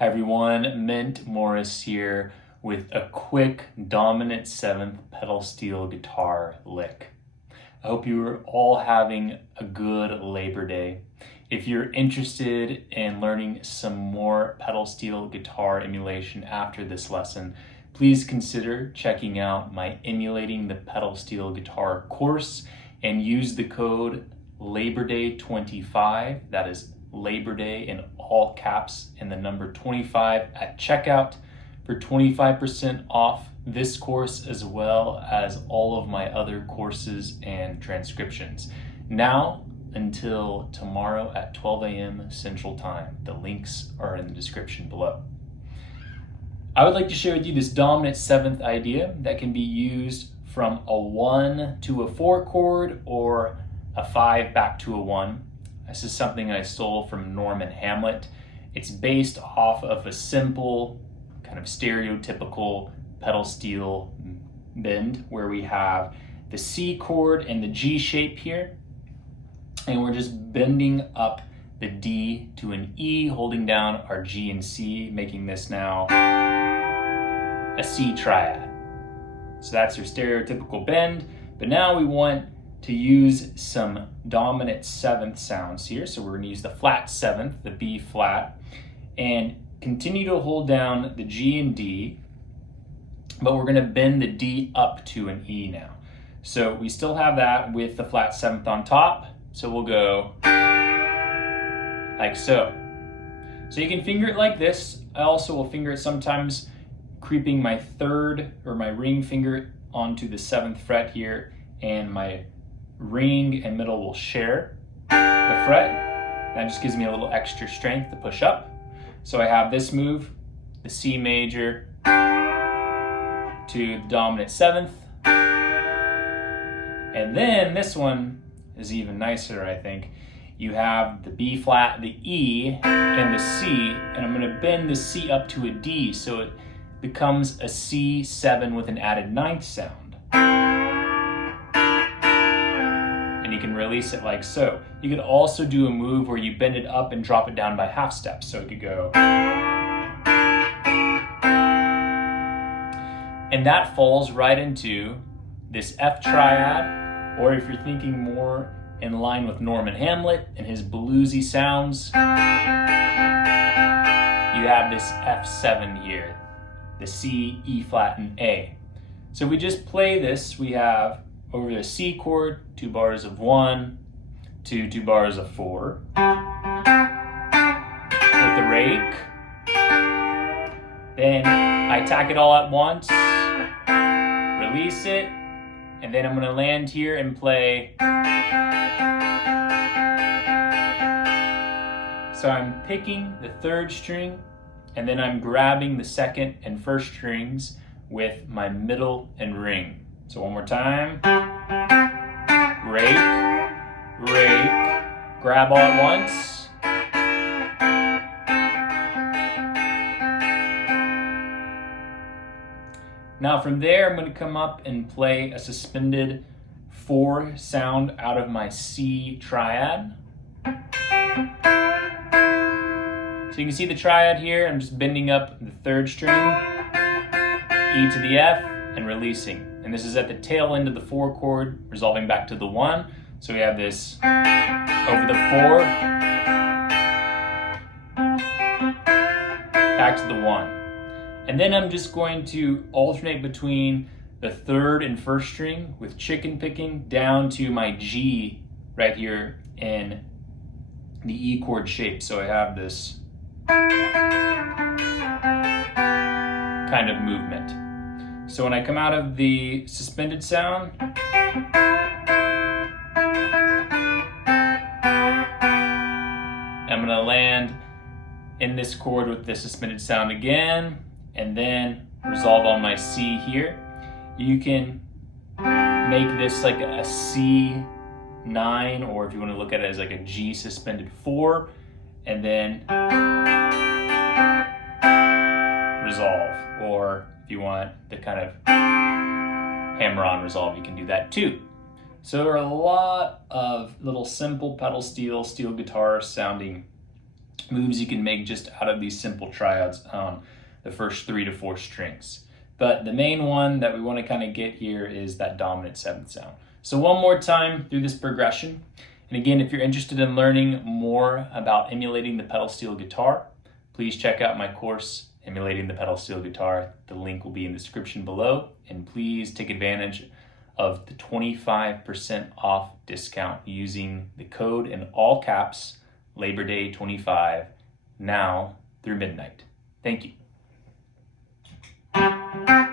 Hi everyone, Ment Morris here with a quick dominant 7th pedal steel guitar lick. I hope you are all having a good Labor Day. If you're interested in learning some more pedal steel guitar emulation after this lesson, please consider checking out my Emulating the Pedal Steel Guitar course and use the code LABORDAY25, that is Labor Day in all caps and the number 25 at checkout for 25% off this course as well as all of my other courses and transcriptions. Now until tomorrow at 12 a.m. Central Time. The links are in the description below. I would like to share with you this dominant 7th idea that can be used from a 1 to a 4 chord or a 5 back to a 1. This is something I stole from Norman Hamlet. It's based off of a simple, kind of stereotypical pedal steel bend where we have the C chord and the G shape here, and we're just bending up the D to an E, holding down our G and C, making this now a C triad. So that's your stereotypical bend, but now we want to use some dominant 7th sounds here. So we're going to use the flat 7th, the B flat, and continue to hold down the G and D, but we're going to bend the D up to an E now. So we still have that with the flat 7th on top. So we'll go like so. So you can finger it like this. I also will finger it sometimes creeping my 3rd or my ring finger onto the 7th fret here, and my ring and middle will share the fret. That just gives me a little extra strength to push up. So I have this move, the C major to the dominant 7th. And then this one is even nicer, I think. You have the B flat, the E, and the C, and I'm gonna bend the C up to a D so it becomes a C7 with an added 9th sound. And you can release it like so. You could also do a move where you bend it up and drop it down by half steps. So it could go. And that falls right into this F triad, or if you're thinking more in line with Norman Hamlet and his bluesy sounds, you have this F7 here, the C, E flat, and A. So we just play this, we have over the C chord, 2 bars of 1, 2 bars of 4. With the rake. Then I tack it all at once, release it, and then I'm gonna land here and play. So I'm picking the 3rd string, and then I'm grabbing the 2nd and 1st strings with my middle and ring. So one more time. Rake, rake, grab all at once. Now from there, I'm going to come up and play a suspended 4 sound out of my C triad. So you can see the triad here. I'm just bending up the 3rd string, E to the F, and releasing. And this is at the tail end of the 4 chord, resolving back to the 1. So we have this over the 4, back to the 1. And then I'm just going to alternate between the 3rd and 1st string with chicken picking down to my G right here in the E chord shape. So I have this kind of movement. So when I come out of the suspended sound, I'm gonna land in this chord with the suspended sound again, and then resolve on my C here. You can make this like a C9, or if you want to look at it as like a G suspended 4, and then resolve. Or if you want the kind of hammer-on resolve, you can do that too. So there are a lot of little simple pedal steel guitar sounding moves you can make just out of these simple triads on the first 3 to 4 strings. But the main one that we want to kind of get here is that dominant 7th sound. So one more time through this progression. And again, if you're interested in learning more about emulating the pedal steel guitar, please check out my course, Emulating the Pedal Steel Guitar. The link will be in the description below. And please take advantage of the 25% off discount using the code in all caps, Labor Day 25, now through midnight. Thank you.